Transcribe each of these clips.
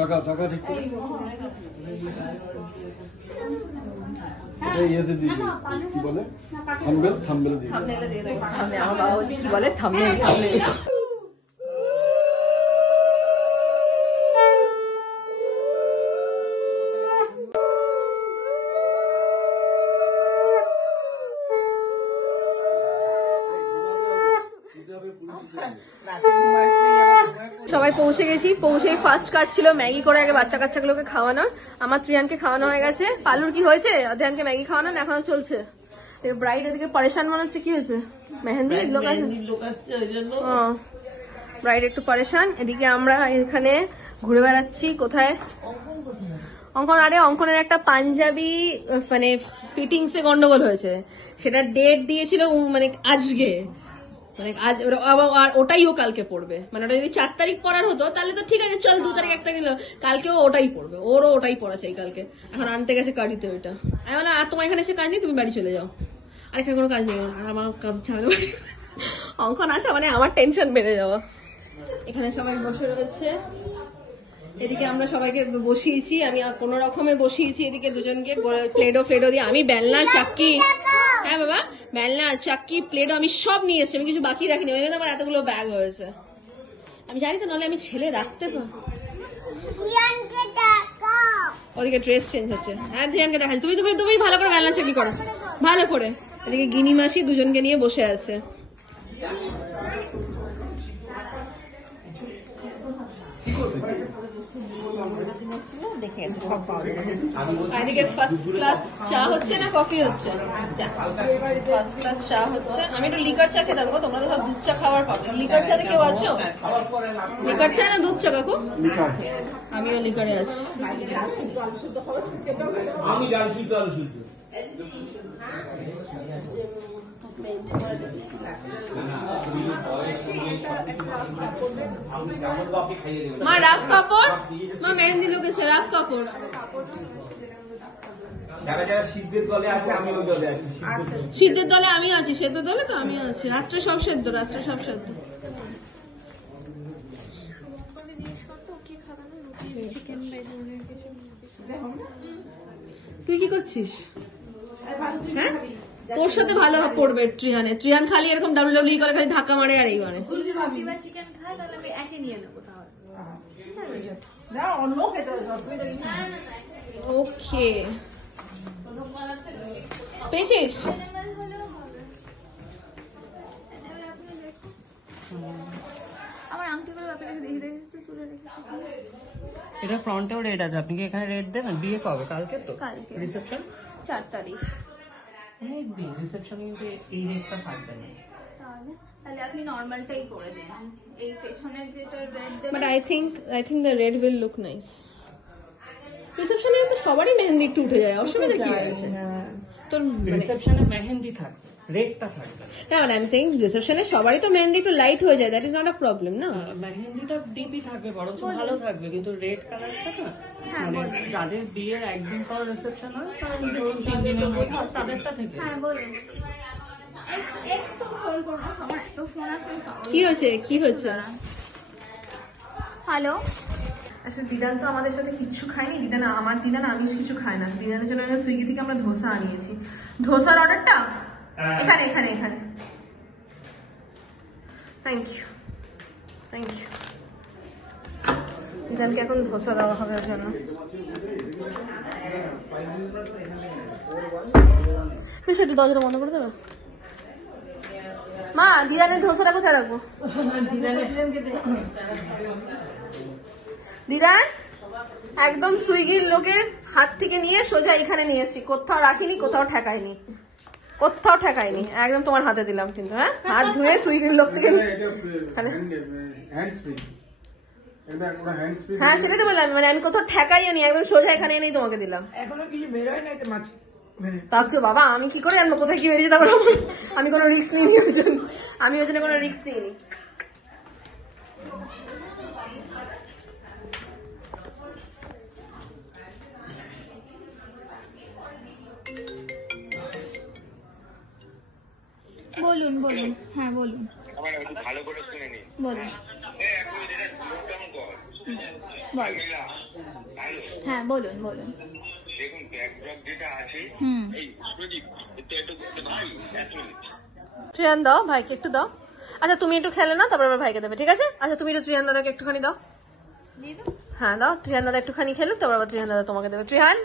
টাকা টাকা ঠিক ইয়েতে দিয়ে কি বলে থাম্বনেল দিয়ে থাম্বনেলে দিয়ে দেবো। থাম্বনেল আমার বাবা বলছে কি বলে থাম্বনেল। সবাই পৌঁছে গেছি। পৌঁছে ফার্স্ট কাজ ছিল ম্যাগি করে আগে বাচ্চা কাচ্চাগুলোকে খাওয়ানোর। আমার ত্রিয়ানকে খাওয়ানো হয়ে গেছে। পালুর কি হয়েছে? অধ্যায়নকে ম্যাগি খাওয়ানো এখনো চলছে। ব্রাইড এদিকে পরেশান মনে হচ্ছে। কি হয়েছে? মেহেন্দি লোক আসছে ওই জন্য ব্রাইড একটু পরেশান। এদিকে আমরা এখানে ঘুরে বেড়াচ্ছি। কোথায় অঙ্কন? আরে অঙ্কনের একটা পাঞ্জাবি মানে ফিটিংস এ গন্ডগোল হয়েছে। সেটা ডেট দিয়েছিল মানে আজকে, মানে আজ আর ওটাই ও কালকে পড়বে। মানে ওটা যদি 4 তারিখ পড়ার হতো তাহলে তো ঠিক আছে, চল 2 তারিখ 1 তারিখ কালকেও ওটাই পড়বে। ওরও ওটাই পড়া চাই কালকে। এখন আনতে গেছে গাড়িতে ওইটা। আমি বললাম আর তোমার এখানে এসে কাজ নেই, তুমি বাড়ি চলে যাও। আর এখানে কোনো কাজ নেই। আর আমার ঝামেলা অঙ্কন আসা মানে আমার টেনশন বেড়ে যাওয়া। এখানে সবাই বসে রয়েছে। এদিকে আমরা সবাইকে বসিয়েছি, আমি কোনো রকমে বসিয়েছি এদিকে দুজনকে প্লেডো দিয়ে। আমি বেলনা চাক্কি, হ্যাঁ বাবা বেলনা চাক্কি প্লেডো আমি সব নিয়ে এসেছি। আমি কিছু বাকি রাখিনি, ওই জন্য আমার এতগুলো ব্যাগ হয়েছে। আমি জানি তো, নাহলে আমি ছেলে রাখতে পারি। ওদিকে ড্রেস চেঞ্জ হচ্ছে। হ্যাঁ ধ্যানকে দেখাল। তুমি ভালো করে বেলনা চাক্কি করো ভালো করে। এদিকে গিনি মাসি দুজনকে নিয়ে বসে আছে। এদিকে ফার্স্ট ক্লাস চা হচ্ছে না কফি হচ্ছে? ফার্স্ট ক্লাস চা হচ্ছে। আমি একটু লিকার চা খেতাম গো। তোমরা তো সব দুধ চা খাবার পাবে। লিকার চাতে কেউ আছো? লিকার চা না দুধ চা কাকু? আমিও লিকারে আছি। মা রাফ কাপড়, মা মেহেন্দি লোকেছে রাফ কাপড়। সিদ্ধের দলে আমিও আছি, সেদ্ধ দলে তো আমিও আছি। রাত্রে সব সেদ্ধ, রাত্রে সব সেদ্ধ। তুই কি করছিস? হ্যাঁ তোর সাথে ভালো পড়বে ট্রিয়ানে। ট্রিয়ান খালি এরকম ডাব্লিউডাব্লিউ করে খালি ধাক্কা মারে আর এই মানে। ওকে পেয়েছিস? এটা ফ্রন্টেও রেড আছে। আপনি কি এখানে রেড দেবেন? বিয়ে কবে? কালকে তো রিসেপশন 4 তারিখ। রিসেপশন কিন্তু এই রেডটা থাকবে না। তাহলে আপনি নরমালটাই করে দেন। এই পেছনের যেটা রেড দেবেন। But I think the red will look nice. রিসেপশনে তো সবারই মেহেন্দি একটু উঠে যায়, অসুবিধা কি আছে? তোর রিসেপশনে মেহেন্দি থাকবে, রেডটা থাকবে না। মানে আমি সেইং রিসেপশনে সবারই তো মেহেন্দি একটু লাইট হয়ে যায়। That is not a problem না। মেহেন্দিটা ডিপি থাকবে, বরঞ্চ ভালো থাকবে। কিন্তু রেড কালারটা না, মানে যাদের বিয়ের একদিন পর রিসেপশন হয় তারা ধরুন 3 দিনের মধ্যে তাদেরটা থেকে। হ্যাঁ বলুন। একটু হোল্ড করুন, আমার একটু ফোন আসছে। কি হয়েছে? কি হয়েছে? হ্যালো। আসলে দিদান তো আমাদের সাথে কিচ্ছু খায়নি। দিদান আমিষ কিছু খায় না। দিদানের জন্য সুইগি থেকে আমরা ধোসা আনিয়েছি। ধোসার অর্ডারটা এখানে। Thank you. দিদানকে এখন ধোসা দেওয়া হবে ওর জন্য। বেশ একটু দরজাটা বন্ধ করে দেবে মা। দিদানের ধোসাটা কোথায় রাখবো? দিদান একদম সুইগির লোকের হাত থেকে নিয়ে সোজা এখানে নিয়ে এসছি। কোথাও রাখিনি, কোথাও ঠেকাইনি। একদম তোমার হাতে দিলাম কিন্তু। হ্যাঁ হাত ধুয়ে সুইগির লোক থেকে। হ্যাঁ সেটাই তো বললাম, মানে আমি কোথাও ঠেকাইও নি, একদম সোজা এখানে এনেই তোমাকে দিলাম। এখনো কিছু বেরোয় নাই তো মাছ। তাকে বাবা আমি কি করে জানবো কোথায় কি বেরিয়েছে? তারপর আমি কোনো রিস্ক নিইনি ওই জন্য। কোনো রিস্ক নিইনি। বলুন। হ্যাঁ বলুন। ভালো করে শুনে নিন। বলুন। বলো। হ্যাঁ বলুন বলুন। দেখুন ব্যাকড্রপ যেটা আছে এই প্রদীপ এটা একটু ভাই এক মিনিট ত্রিয়ান দাও, ভাইকে একটু দাও। আচ্ছা তুমি একটু খেলে নাও, তারপর আবার ভাইকে দেবে, ঠিক আছে? আচ্ছা তুমি একটু ত্রিয়ান দাদাকে একটুখানি দাও। হ্যাঁ দাও, ত্রিহান দাদা একটুখানি খেলে তারপর আবার ত্রিহান দাদা তোমাকে দেবে। ত্রিহান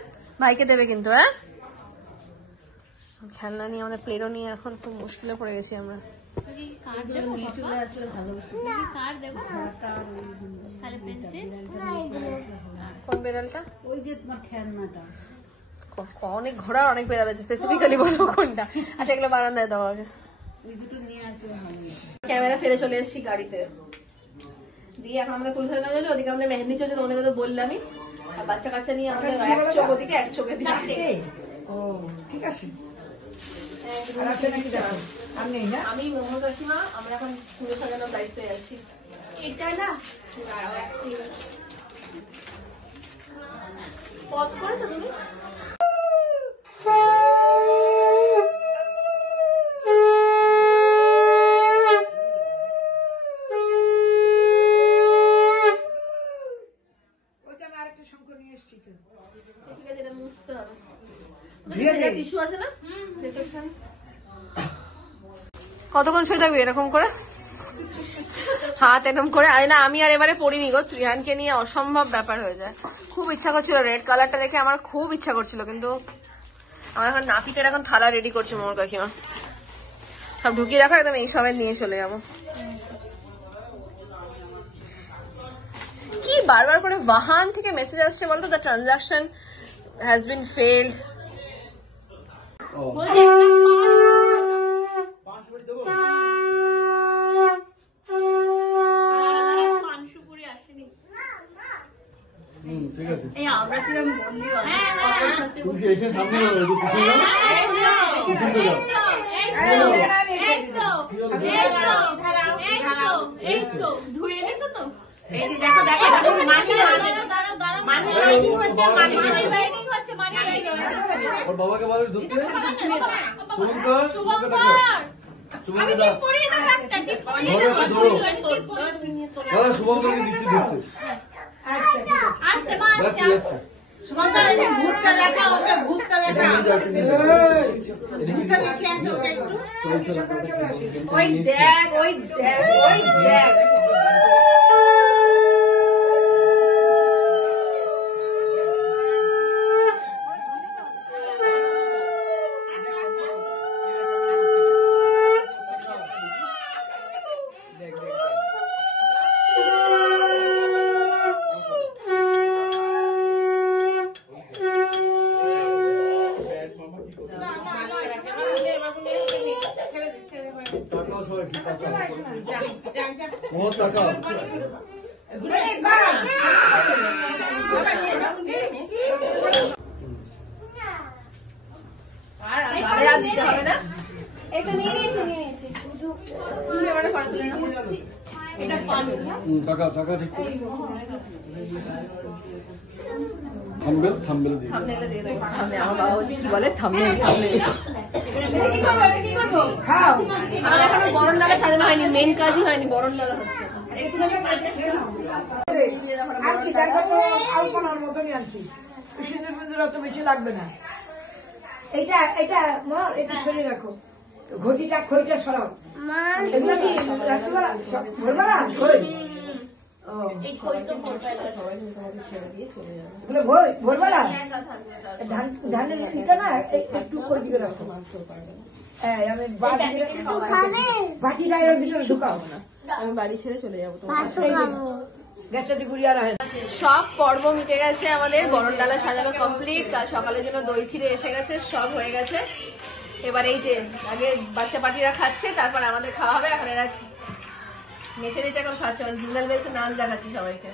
ভাইকে দেবে কিন্তু, হ্যাঁ? খেলনা নিয়ে আমাদের প্লেটও নিয়ে এখন খুব মুশকিলে পড়ে গেছি আমরা। কোন বেড়ালটা? ওই যে তোমার খেলনাটা অনেক ঘোড়া, অনেক বেড়াল আছে, স্পেসিফিক্যালি বলো কোনটা। আচ্ছা এগুলো বারান্দায় দাও আগে। ওই দুটো নিয়ে আসবে। ক্যামেরা ফেলে চলে এসেছি গাড়িতে দিয়ে, এখন আমাদের ফুল ফেলানো চলছে, ওদিকে আমাদের মেহেন্দি চলছে, তোমাদেরকে তো বললামই। আর বাচ্চা কাচ্চা নিয়ে আমাদের এক চোখ ওদিকে, এক চোখে ঠিক আছে। আমি মোমো কাকিমা, আমরা এখন ফুল সাজানোর দায়িত্বে আছি। এটা না পজ করেছো তুমি? কতক্ষণ শুয়ে থাকবি এরকম করে হাত এরকম করে? আরে না, আমি আর এবারে পড়িনি গো, ত্রিহানকে নিয়ে অসম্ভব ব্যাপার হয়ে যায়। খুব ইচ্ছা করছিল রেড কালারটা দেখে, আমার খুব ইচ্ছা করছিল, কিন্তু আমার এখন নাপিতের এখন থালা রেডি করছে মোর কাকিমা, সব ঢুকিয়ে রাখো, একদম এই সবাই নিয়ে চলে যাবো। কি বারবার করে ওয়াহান থেকে মেসেজ আসছে বলতো, the transaction has been failed. ঠিক আছে। আমরা কিরম বন্দি তুমি কি এখানে সামনে পিছন যাও? ধুয়ে এনেছো তো? ওর বাবাকে বলো ধরতে। শুভঙ্কর, শুভঙ্কর ডাকো। শুভঙ্কর ডাক। ধরো। দাদা শুভঙ্করকে দিচ্ছি ধরতে। ওই দেখ, ওই দেখ, ওই দেখ। बहुत টাকা আর দিতে হবে না, এই তো নিয়ে নিয়েছি, নিয়ে নিয়েছি। তুমি এবারে ফটো তুলে নাও। এটা পানি টাকা টাকা ঠিক করে থাম্বনেল থাম্বনেল দিয়ে থাম্বনেলে দিয়ে দেবো। থাম্বনেল আমার বাবা বলছে কি বলে, থাম্বনেল থাম্বনেল। এটা কি করবো, এটা কি করবো? খাও। আমার এখনো বরণ ডালা সাজানো হয়নি, মেন কাজই হয়নি, বরণ ডালা হচ্ছে। আর কি দেখো তো, আলপনার মতনই আনছি, সিঁদুর মিঁদুর অত বেশি লাগবে না। এটা এটা মর, এটা সরিয়ে রাখো, ঘটিটা খইটা সরাও। এগুলো কি রাত্রিবেলা ভোরবেলা খই? ভোরবেলা ধানের ইটা না একটু খই দিকে রাখো। হ্যাঁ আমি বাটিটা এর ভিতরে ঢুকাও না, আমি বাড়ি ছেড়ে চলে যাবো। গ্যাসটা গুড়িয়ে আর সব পর্ব মিটে গেছে আমাদের, বরণ ডালা সাজানো কমপ্লিট, কাল সকালের জন্য দই চিড়ে এসে গেছে, সব হয়ে গেছে। এবার এই যে আগে বাচ্চা পার্টিরা খাচ্ছে, তারপর আমাদের খাওয়া হবে। এখন এরা নেচে নেচে এখন খাচ্ছে, জিঙ্গল বেলসে নাচ দেখাচ্ছি সবাইকে।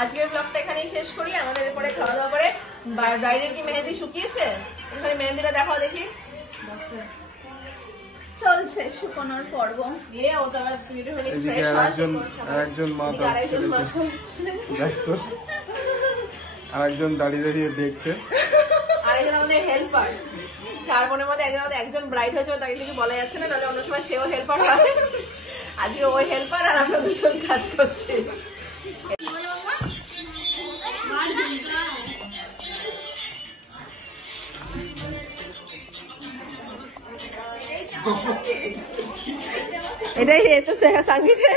আজকের ব্লগটা এখানেই শেষ করি। আমাদের এরপরে খাওয়া দাওয়া করে ব্রাইডের কি মেহেন্দি শুকিয়েছে, ওখানে মেহেন্দিটা দেখাও দেখি। চলছে শুকানোর পর্ব। গিয়ে ও তো আবার তুমি একটু হলে ফ্রেশ হয়। আরেকজন মা আরেকজন মা দেখতো, আরেকজন দাঁড়িয়ে দাঁড়িয়ে দেখছে, আরেকজন আমাদের হেল্পার। চার বোনের মধ্যে একজন আমাদের একজন ব্রাইড হয়েছে, তাকে কিছু বলা যাচ্ছে না, তাহলে অন্য সময় সেও হেল্পার হয়। আজকে ওই হেল্পার আর আমরা দুজন কাজ করছি। এটাই সঙ্গীতে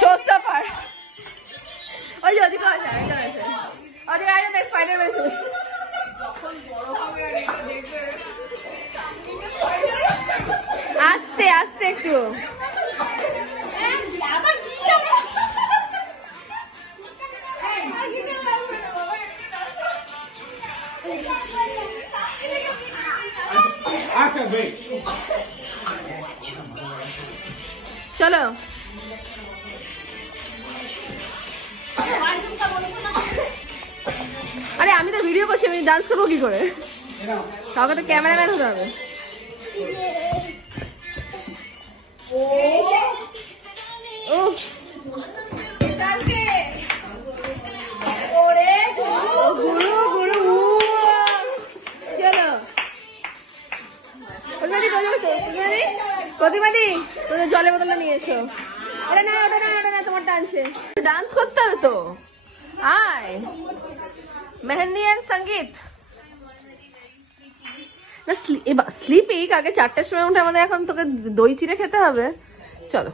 শোস্টপার। ওই যে ওদিকে আছে, ওদিকে আয় দেখ স্পাইডারম্যান শুট। আস্তে আস্তে একটু। চলো আরে আমি তো ভিডিও করছি, আমি ডান্স করবো কি করে? কাউকে তো ক্যামেরাম্যান হতে হবে। গুরু গুরু চলো প্রতিবাদী তোদের জলের বোতলটা নিয়ে এসো। ওটা না ওটা না ওটা না, তোমার ডান্সে ডান্স করতে হবে তো। আয় মেহেন্দি এন্ড সঙ্গীত না স্লিপি আগে 4টার সময় উঠে আমাদের এখন তোকে দই চিড়ে খেতে হবে। চলো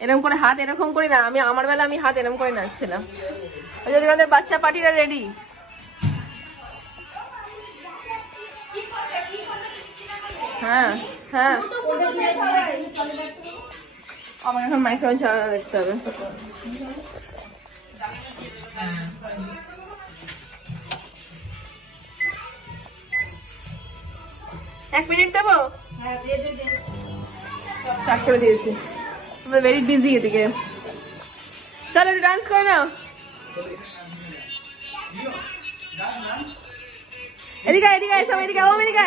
এরকম করে হাত এরকম করি না, আমি আমার বেলা আমি হাত এরকম করে নাচছিলাম। ওই যদি আমাদের বাচ্চা পার্টিরা রেডি। হ্যাঁ হ্যাঁ আমার এখন মাইক্রোওয়েভ চালানো দেখতে হবে। এক মিনিট দেবো, স্টার্ট করে দিয়েছি। আমরা ভেরি বিজি এদিকে। চলো ডান্স করে নাও। এদিকে এদিকে সবাই এদিকে, ও এদিকে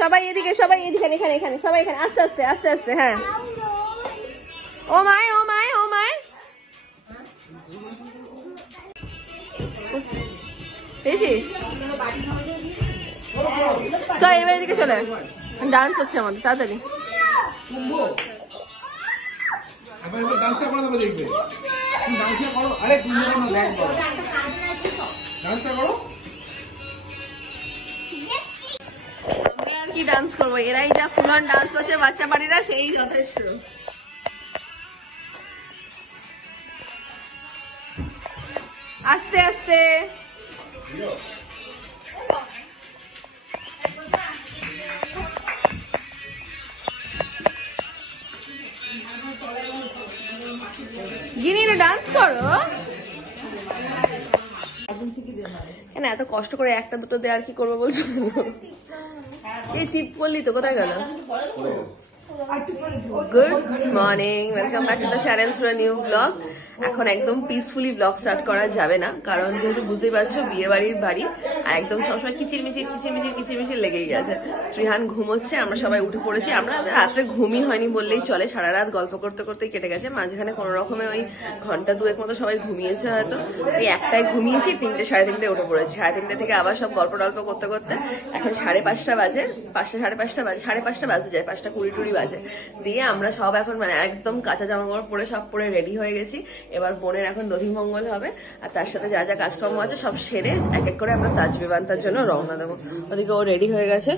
সবাই এদিকে, সবাই এদিকে, এখানে এখানে সবাই এখানে, আস্তে আস্তে আস্তে আস্তে। হ্যাঁ ও মায় ও মায় ও মায় পেয়েছিস? তো এবার এদিকে চলে ডান্স হচ্ছে আমাদের, তাড়াতাড়ি। আর কি ডান্স করবো, এরাই যা ফুল অন ডান্স করছে বাচ্চা বাড়িরা, সেই যথেষ্ট। আস্তে আস্তে গিনি ডান্স করো। কেন এত কষ্ট করে একটা দুটো দেওয়ার কি করবো বলছো? এই টিপ করলি তো, কোথায় গেল? Good morning, welcome back to the channel for a new blog. এখন একদম পিসফুলি ব্লগ স্টার্ট করা যাবে না, কারণ যেহেতু বুঝতেই পারছো বিয়ে বাড়ির বাড়ি, আর একদম সবসময় কিচিরমিচির কিচিরমিচির কিচিরমিচির লেগেই গেছে। ত্রিহান ঘুমোচ্ছে, আমরা সবাই উঠে পড়েছি। আমরা রাত্রে ঘুমই হয়নি বললেই চলে, সারা রাত গল্প করতে করতেই কেটে গেছে। মাঝখানে কোনো রকমে ওই ঘন্টা দুয়েক মতো সবাই ঘুমিয়েছে হয়তো। এই একটায় ঘুমিয়েছি, 3টে সাড়ে 3টে উঠে পড়েছি। 3:30 থেকে আবার সব গল্প টল্প করতে করতে এখন 5:30 বাজে, 5টা সাড়ে 5টা বাজে, 5:30 বাজে যায়, 5:20 বাজে। দিয়ে আমরা সব এখন মানে একদম কাঁচা জামা কাপড় পরে সব পরে রেডি হয়ে গেছি। এবার বোনের এখন দধিমঙ্গল হবে, আর তার সাথে যা যা কাজকর্ম আছে সব সেরে এক এক করে আমরা তাজ বিবান্তার জন্য রওনা দেবো। ওদিকে ও রেডি হয়ে গেছে।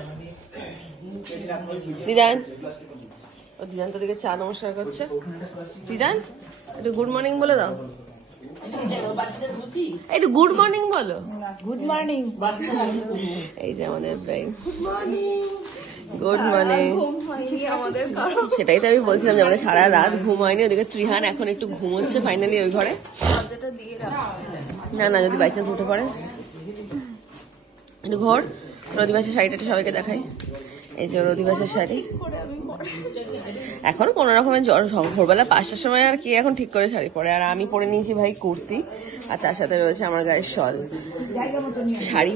দিদান, ও দিদান তো দিকে চা নমস্কার করছে। দিদান একটু গুড মর্নিং বলে দাও, একটু গুড মর্নিং বলো। Good morning. এই যে আমাদের প্রায় গুড মর্নিং। সেটাই তো আমি বলছিলাম যে আমাদের সারা রাত ঘুম হয়নি। ওদিকে ত্রিহান এখন একটু ঘুমোচ্ছে ফাইনালি ওই ঘরে। না না, যদি বাই চান্স উঠে পড়ে একটু ঘর। রদিবাসের শাড়িটা সবাইকে দেখাই। এই যে রদিবাসের শাড়ি। এখন কোন রকমের জ্বর, ভোরবেলা 5টার সময় আর কি এখন ঠিক করে শাড়ি পরে। আর আমি পরে নিয়েছি ভাই কুর্তি, আর তার সাথে রয়েছে আমার গায়ের শল। শাড়ি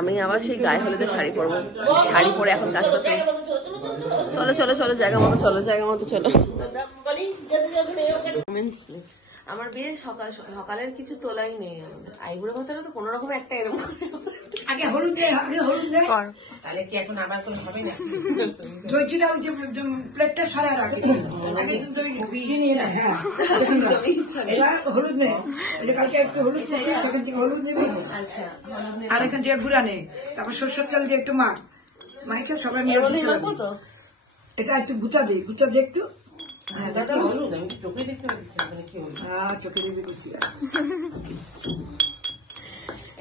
আমি আবার সেই গায়ে হলুদের শাড়ি পরবো, শাড়ি পরে এখন কাজ করতে। চলো চলো চলো, জায়গা মতো চলো, জায়গা মতো চলো। আমার বিয়ে সকালের কিছু তোলাই নেই। আইবুড়ো ভাতারও তো কোন রকম একটা এরকম আগে হলুদ দে, আগে হলুদ দে। তাহলে কি এখন আবার কোনো হবে না? দইটা ওই যে প্লেটটা সারা রাখে। আগে দই নিয়ে নেয়, হ্যাঁ। এবার হলুদ নে, এই যে কালকে একটু হলুদ নেই, সেখান থেকে হলুদ নেবে। আর এখান থেকে গুঁড়া নেই, তারপর সরষের তেল দিয়ে একটু মাখ, মাইকে সবাই মিলে এটা একটু গুঁচা দিই একটু। হ্যাঁ দাদা হলুদ আমি চোখে দেখতে পাচ্ছি না কি হলুদ। হ্যাঁ, চোখে দিবি গুচি।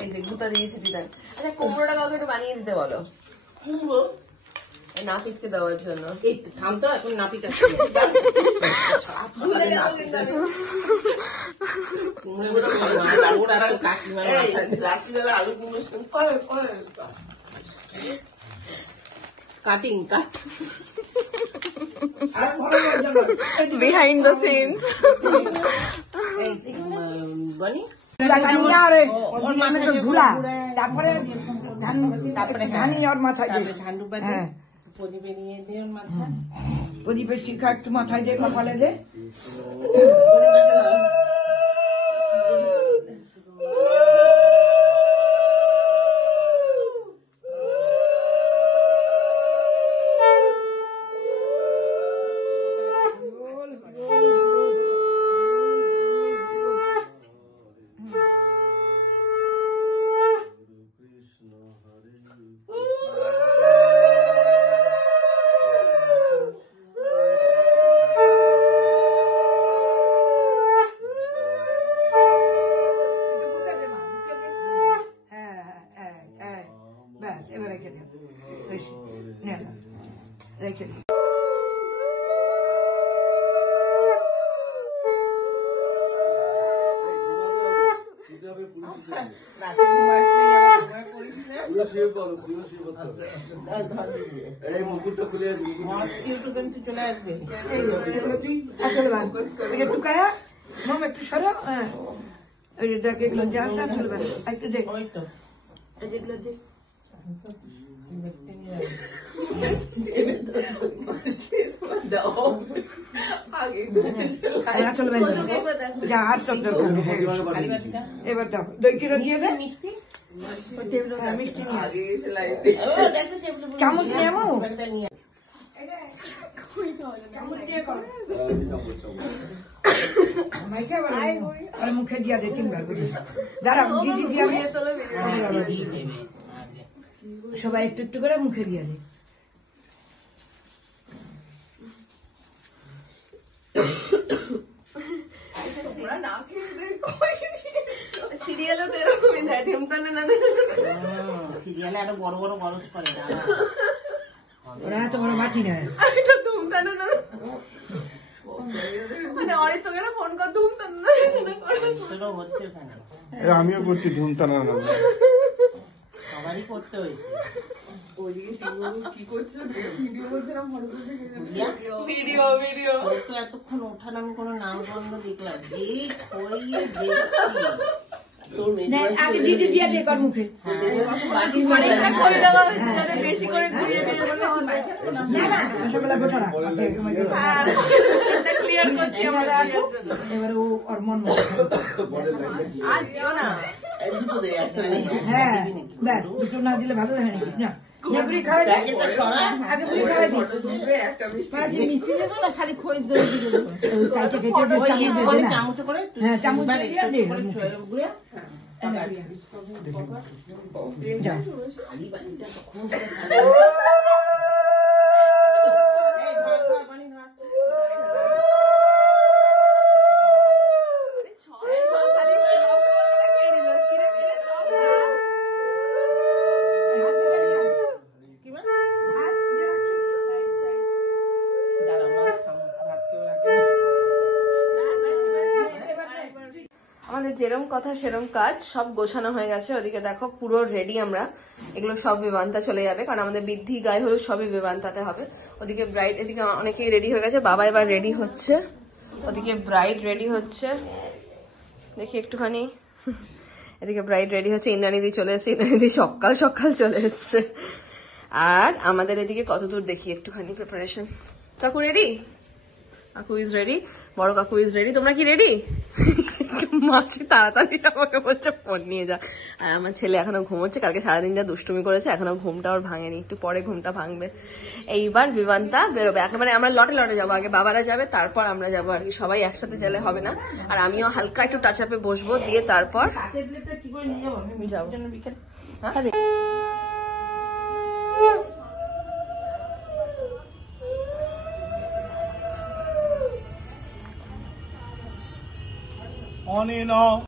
এই যে গুতা দিয়েছে ডিজাইন। আচ্ছা কুমড়োটা কাউকে একটু বানিয়ে দিতে বলো নাপিতকে দেওয়ার জন্য। এই থামতো এখন নাপিটা ভুলে গেল কিন্তু আমি। রাত্রিবেলা আলু কুমড়ো cutting cut behind the scenes. বনি ধুলা, তারপরে ধানি ওর মাথায় দে। ধান ডুবা হ্যাঁ, প্রদীপে নিয়ে দিয়ে ওর মাথা প্রদীপের শিখা একটু মাথায় দে, কপালে দে। ব্যাস, এবার রেখে দে, রেখে দে। এই মুকুটটা খুলে চলে আসবে একটু কায়া মাম, একটু সরো। হ্যাঁ, ওই যে দেখ এগুলো যা আসা চলবে, একটু দেখ, ওই তো এগুলো দেখ। চলবে যা আর চল। এবার দাও, দই কিলো দিয়ে দে, মিষ্টি চামচ নিয়ে আমো, মুখে দিয়া দে তিনবার। দাঁড়া, দিদি দিয়া সবাই একটু একটু করে মুখে দিয়ে দে। সিরিয়ালও তো এরকমই দেয়, ঢেমতানে না সিরিয়ালে আরো বড় বড় গরজ করে না, ওরা এত বড় বাটি নেয়। এটা ধুমতানে না মানে অনেক তোকে না ফোন কর ধুমতানে না হচ্ছে ওখানে। আমিও করছি ধুমতানা, সবারই করতে হয়েছে। ভিডিও তো এতক্ষণ ওঠান আমি কোনো নাম গন্ধ দেখলাম, আগে দিদি দিয়ে দে কর মুখে। বেশি করে ঘুরিয়ে দিয়ে রসগোল্লা গোটা রাখ, ক্লিয়ার করছি আমরা। এবার ও ওর মন আর দিও না। হ্যাঁ, ব্যাস দুটো না দিলে ভালো লাগে না। বুড়ি খাওয়াই দে, আগে বুড়ি খাওয়াই দে। মিষ্টি দেবো না, খালি খই দই দিয়ে দেবো। চামচ করে হ্যাঁ, চামচ দিয়ে দে। আমাদের যেরকম কথা সেরকম কাজ, সব গোছানো হয়ে গেছে। ওদিকে দেখো পুরো রেডি আমরা, এগুলো সব বেবান্তা চলে যাবে, কারণ আমাদের বৃদ্ধি গায়ে হলুদ সবই বেবান্তাতে হবে। ওদিকে ব্রাইড, এদিকে অনেকেই রেডি হয়ে গেছে, বাবা এবার রেডি হচ্ছে, ওদিকে ব্রাইড রেডি হচ্ছে, দেখি একটুখানি। এদিকে ব্রাইড রেডি হচ্ছে, ইন্দ্রাণীদি চলে এসছে, ইন্দ্রাণীদি সকাল সকাল চলে এসছে। আর আমাদের এদিকে কতদূর দেখি একটুখানি প্রিপারেশন। কাকু রেডি? কাকু ইজ রেডি, বড় কাকু ইজ রেডি। তোমরা কি রেডি? মাসি তাড়াতাড়ি আমাকে বলছে ফোন নিয়ে যা। আর আমার ছেলে এখনো ঘুমোচ্ছে, কালকে সারাদিন যা দুষ্টুমি করেছে এখনো ঘুমটা ওর ভাঙেনি, একটু পরে ঘুমটা ভাঙবে। এইবার বিমানটা বেরোবে, একেবারে আমরা লটে লটে যাবো, আগে বাবারা যাবে তারপর আমরা যাবো আর কি, সবাই একসাথে গেলে হবে না। আর আমিও হালকা একটু টাচ আপে বসবো, দিয়ে তারপর যাবো। On and off.